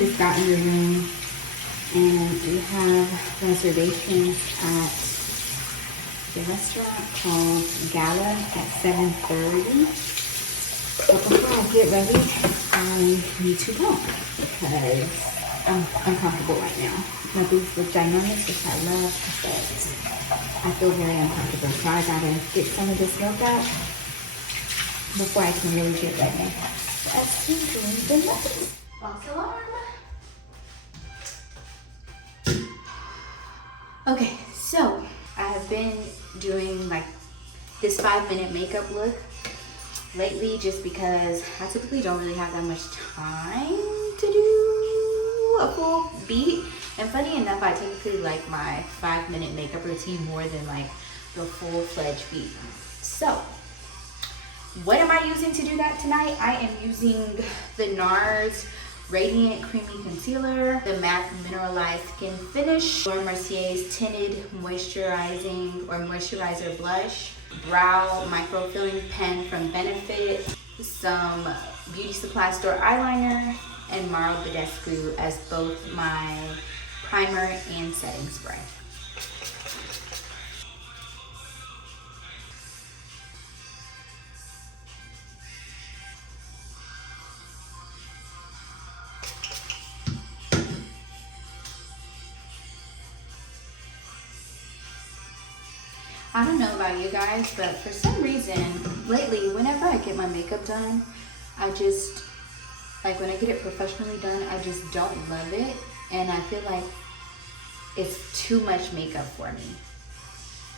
just got in the room and we have reservations at the restaurant called Gala at 7:30. But before I get ready, I need to go because I'm uncomfortable right now. My boobs look ginormous, which I love, but I feel very uncomfortable. So I gotta get some of this milk out before I can really get ready. That's usually the method. False alarm. Okay, so I have been doing like this 5-minute makeup look lately just because I typically don't really have that much time to do a full beat. And funny enough, I typically like my 5-minute makeup routine more than like the full-fledged beat. So what am I using to do that tonight? I am using the NARS Radiant Creamy Concealer, the MAC Mineralized Skin Finish, Laura Mercier's Tinted Moisturizer Blush, Brow Micro Filling Pen from Benefit, some Beauty Supply Store eyeliner, and Mario Badescu as both my primer and setting spray. I don't know about you guys, but for some reason, lately, whenever I get my makeup done, I just, like when I get it professionally done, I just don't love it. And I feel like it's too much makeup for me.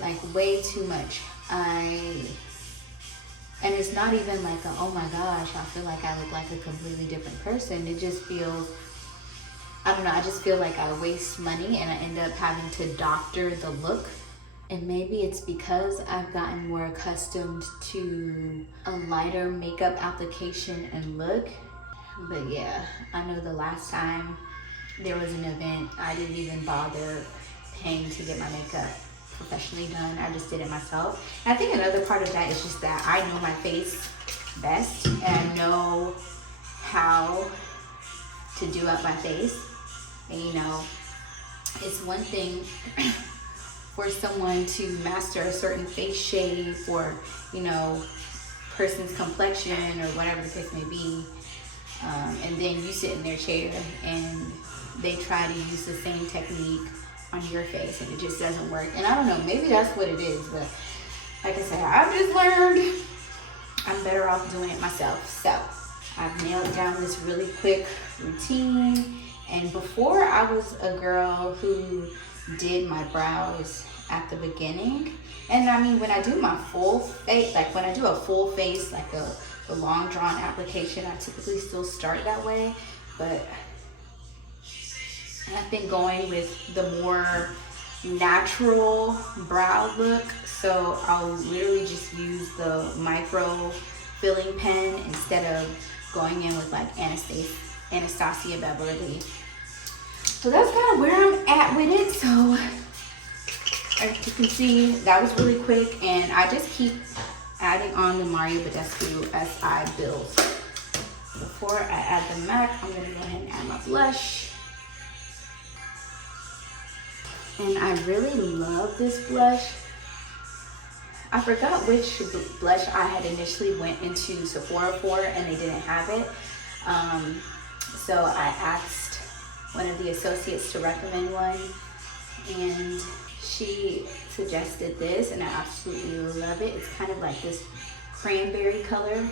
Like way too much. And it's not even like a, oh my gosh, I feel like I look like a completely different person. It just feels, I don't know, I just feel like I waste money and I end up having to doctor the look. And maybe it's because I've gotten more accustomed to a lighter makeup application and look. But yeah, I know the last time there was an event, I didn't even bother paying to get my makeup professionally done. I just did it myself. And I think another part of that is just that I know my face best and I know how to do up my face. And you know, it's one thing for someone to master a certain face shape or, you know, person's complexion or whatever the case may be. And then you sit in their chair and they try to use the same technique on your face and it just doesn't work. And I don't know, maybe that's what it is, but like I said, I've just learned I'm better off doing it myself. So I've nailed down this really quick routine. And before I was a girl who did my brows at the beginning. And I mean, when I do my full face, like when I do a full face, like a long drawn application, I typically still start that way. But I've been going with the more natural brow look. So I'll literally just use the micro filling pen instead of going in with like Anastasia Beverly. So that's kind of where I'm at with it. So as you can see, that was really quick, and I just keep adding on the Mario Badescu as I build. Before I add the MAC, I'm gonna go ahead and add my blush. And I really love this blush. I forgot which blush I had initially went into Sephora for, and they didn't have it. So I asked one of the associates to recommend one, and she suggested this, and I absolutely love it. It's kind of like this cranberry color,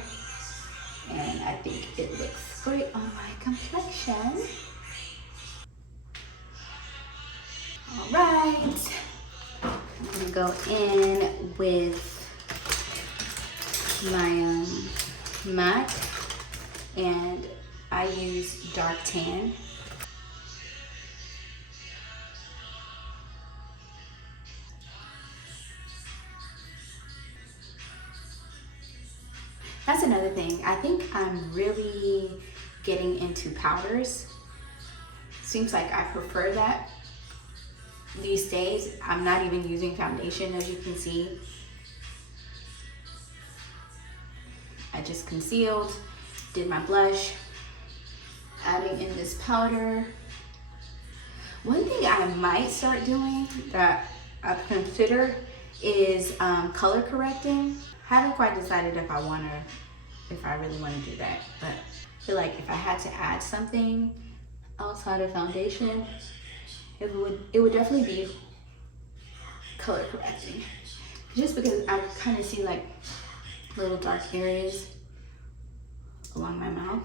and I think it looks great on my complexion. All right, I'm gonna go in with my MAC, and I use Dark Tan. That's another thing. I think I'm really getting into powders. Seems like I prefer that these days. I'm not even using foundation, as you can see. I just concealed, did my blush, Adding in this powder. One thing I might start doing that I consider is color correcting. Haven't quite decided if I really want to do that, but I feel like if I had to add something outside of foundation, it would definitely be color correcting. Just because I kind of see like little dark areas along my mouth.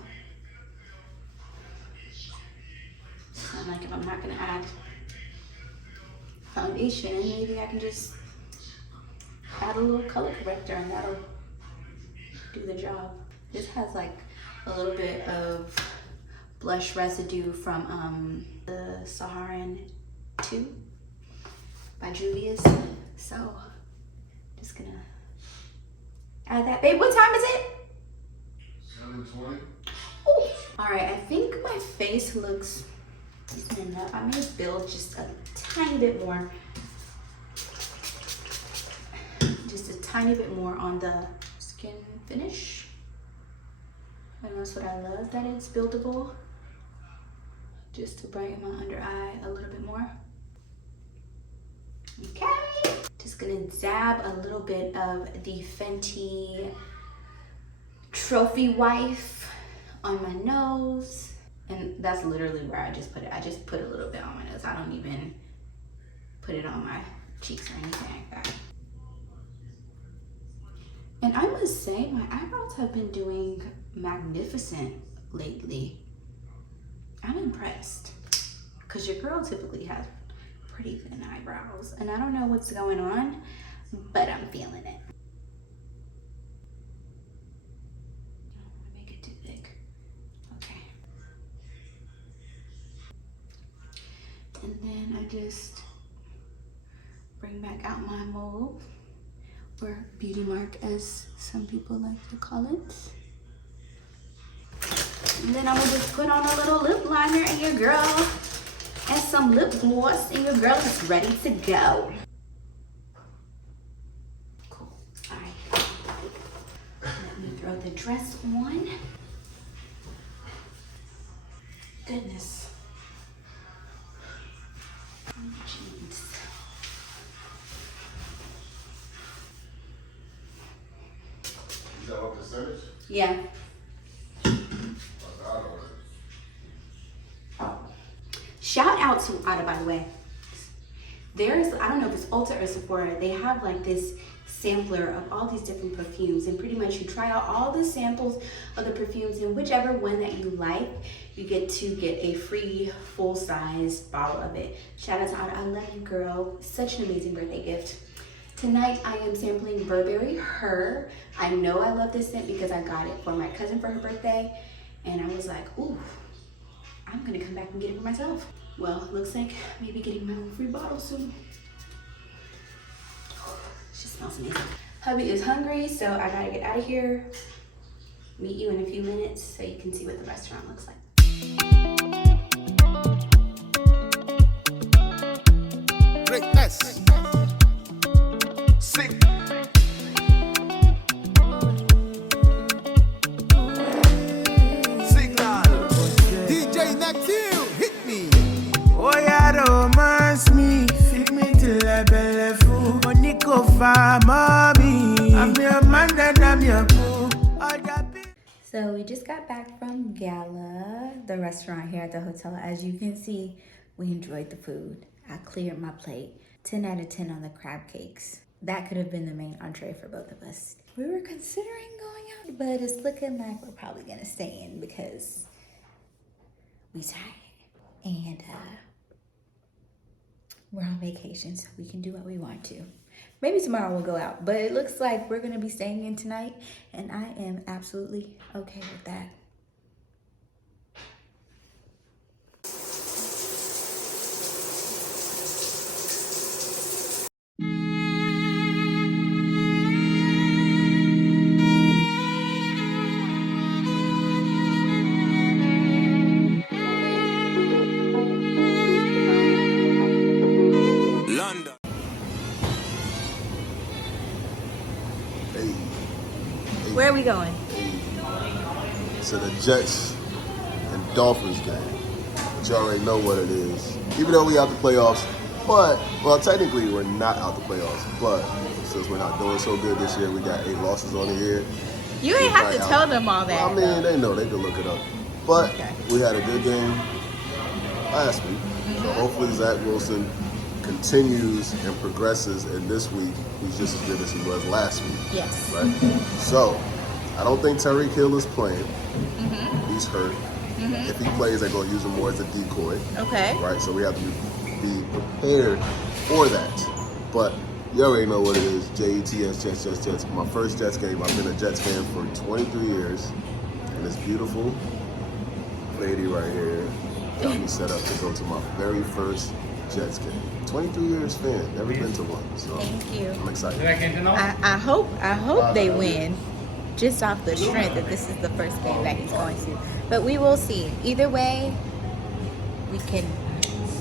So I'm like, if I'm not gonna add foundation, maybe I can just add a little color corrector and that'll do the job. This has like a little bit of blush residue from the Saharan 2 by Julius. So just gonna add that. Babe, what time is it? 7:20. Oh, all right, I think my face looks decent enough. I may build just a tiny bit more. Just a tiny bit more on the skin finish. And that's what I love, that it's buildable. Just to brighten my under eye a little bit more. Okay. Just gonna dab a little bit of the Fenty Trophy Wife on my nose. And that's literally where I just put it. I just put a little bit on my nose. I don't even put it on my cheeks or anything like that. And I must say, my eyebrows have been doing magnificent lately. I'm impressed. Because your girl typically has pretty thin eyebrows. And I don't know what's going on, but I'm feeling it. Make it too thick. Okay. And then I just bring back out my mole, or beauty mark as some people like to call it. And then I'm gonna just put on a little lip liner and your girl, and some lip gloss, and your girl is ready to go. Cool, all right. Let me throw the dress on. Goodness. Jeans. Is that what percentage? Yeah. Shout out to Ada, by the way. There's, I don't know if it's Ulta or Sephora, they have like this sampler of all these different perfumes, and pretty much you try out all the samples of the perfumes, and whichever one that you like, you get to get a free full-size bottle of it. Shout out to Ada, I love you, girl. Such an amazing birthday gift. Tonight I am sampling Burberry Her. I know I love this scent because I got it for my cousin for her birthday, and I was like, ooh, I'm gonna come back and get it for myself. Well, looks like maybe getting my own free bottle soon. She smells amazing. Hubby is hungry, so I gotta get out of here. Meet you in a few minutes so you can see what the restaurant looks like. Greatness. Sick. Signal. DJ Natil, hit me. Oh, yeah, romance me. Feed me till I belly full. Monica for mommy. I'm your man and I'm your boo. So we just got back from Gala, the restaurant here at the hotel. As you can see, we enjoyed the food. I cleared my plate. 10 out of 10 on the crab cakes. That could have been the main entree for both of us. We were considering going out, but it's looking like we're probably gonna stay in because we tired. And we're on vacation, so we can do what we want to. Maybe tomorrow we'll go out, but it looks like we're gonna be staying in tonight, and I am absolutely okay with that. Where are we going? To the Jets and Dolphins game. But you already know what it is. Even though we out the playoffs, but, well, technically we're not out the playoffs, but since we're not doing so good this year, we got 8 losses on the year. You ain't have to tell them all that. I mean, they know, they can look it up. But we had a good game last week. So hopefully Zach Wilson continues and progresses, and this week he's just as good as he was last week. Yes. Right? So, I don't think Tyreek Hill is playing. He's hurt. If he plays, they're going to use him more as a decoy. Okay. Right? So we have to be prepared for that. But you already know what it is. Jets, Jets. My first Jets game. I've been a Jets fan for 23 years. And this beautiful lady right here got me set up to go to my very first Jets game. 23 years fan. Never been to one. So Thank you. I'm excited. I hope they win, just off the strength that this is the first game that he's going to. But we will see. Either way, we can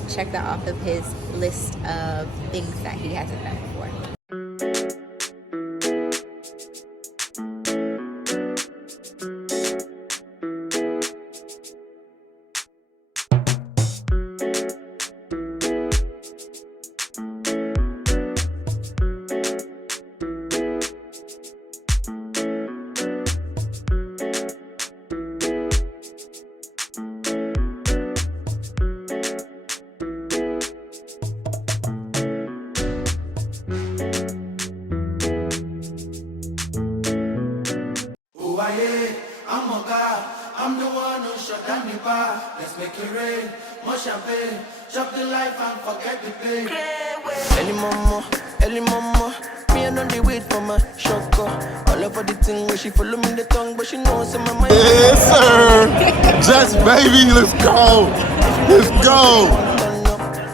check that off of his list of things that he hasn't done before. I'm a guy, I'm the one who shut down the bar. Let's make it rain, more champagne, chop the life and forget the pain. Early mama, me and on the wait for my shocker. All over the thing where she follow me the tongue, but she knows in my mind. Yes, sir. Jets, baby, let's go. Let's go.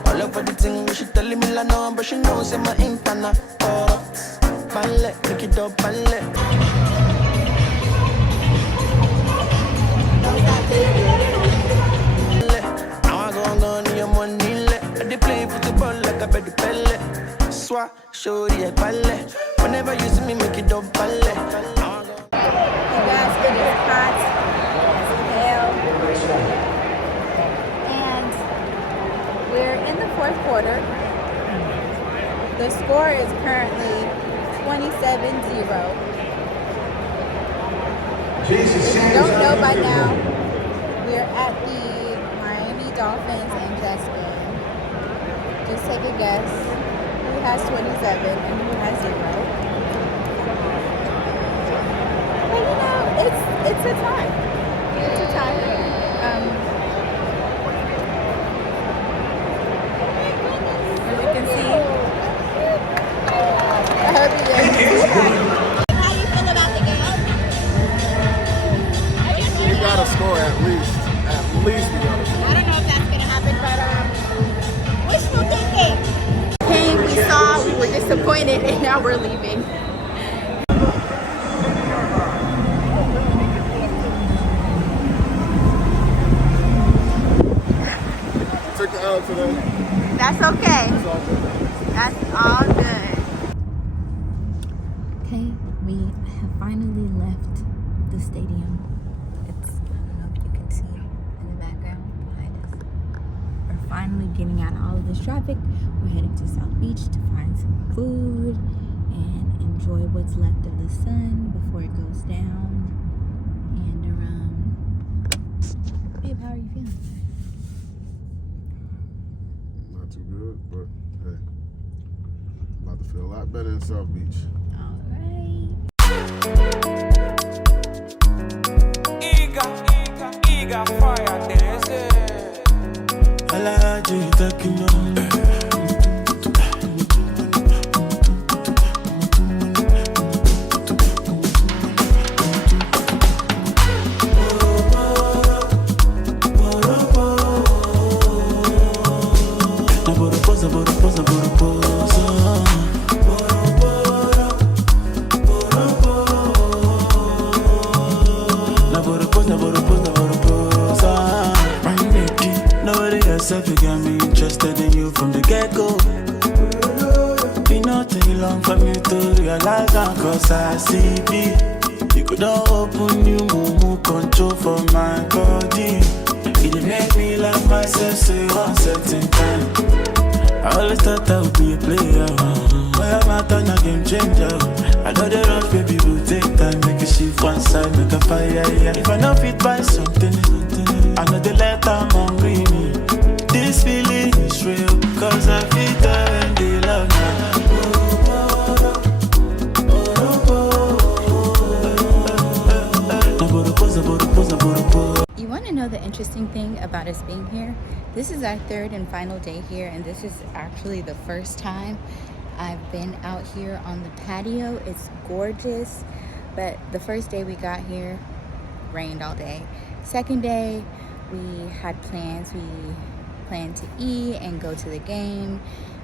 All over the thing where she telling me la no, but she knows in my impana. Ballet, make it up, ballet. Now I go on your money, they play football like a baby pelle. Swat, show the ballet. Whenever you see me, make it up, ballet. You guys, it is hot as hell. And we're in the fourth quarter. The score is currently 27-0. Don't know by now, we're at the Miami Dolphins and Jets game. Just take a guess who has 27 and who has 0. But you know, it's a tie. It's a tie. As you can see, Herbie is How you feel about the game? We got to score at least. At least we got to score. I don't know if that's gonna happen, but wishful thinking. Came, we saw, we were disappointed, and now we're leaving. Took the L today. That's okay. It's all good. That's all good. Okay, we have finally left the stadium. I don't know if you can see in the background behind us. We're finally getting out of all of this traffic. We're heading to South Beach to find some food and enjoy what's left of the sun before it goes down. And babe, how are you feeling? Not too good, but hey, about to feel a lot better in South Beach. All right. Eager fire dancing. I like you talking on. If you got me interested in you from the get-go. It not take long for me to realize that, cause I see B. You could not open you, mumu control for my body. It dey make me like myself, say one certain time. I always thought I would be a player. Where I'm at, I'm a game changer. I know the rush, baby, will take time. Make a shift one side, make a fire, yeah. If I know fit buy something, I know the let I'm hungry me. This feeling is real, cause I feel that when they love me. You want to know the interesting thing about us being here? This is our third and final day here, and this is actually the first time I've been out here on the patio. It's gorgeous, but the first day we got here, rained all day. Second day, we had plans. We planned to eat and go to the game,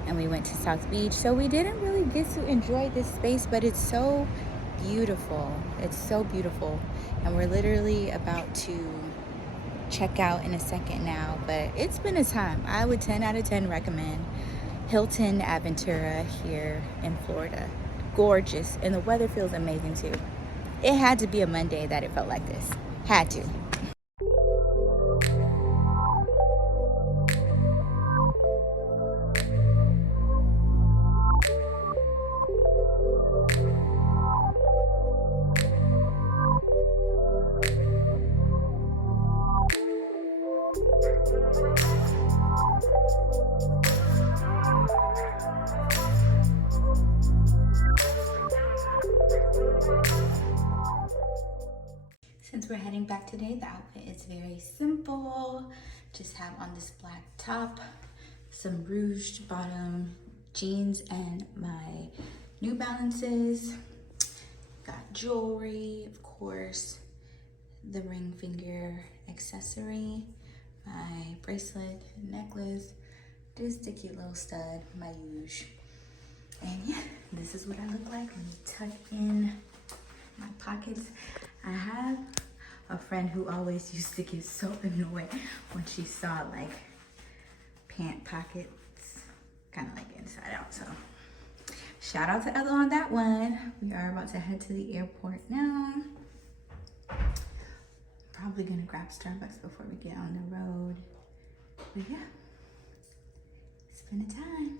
and we went to South Beach. So we didn't really get to enjoy this space, but it's so beautiful. It's so beautiful, and we're literally about to check out in a second now, but it's been a time. I would 10 out of 10 recommend Hilton Aventura here in Florida. Gorgeous, and the weather feels amazing too. It had to be a Monday that it felt like this. Had to. Since we're heading back today, the outfit is very simple. Just have on this black top, some ruched bottom jeans, and my New Balances. Got jewelry, of course, the ring finger accessory, my bracelet, necklace, just a cute little stud, my usual. And yeah, this is what I look like. Let me tuck in my pockets. I have a friend who always used to get so annoyed when she saw like pant pockets kind of like inside out. So shout out to Ella on that one. We are about to head to the airport now. Probably gonna grab Starbucks before we get on the road. But yeah, it's been a time.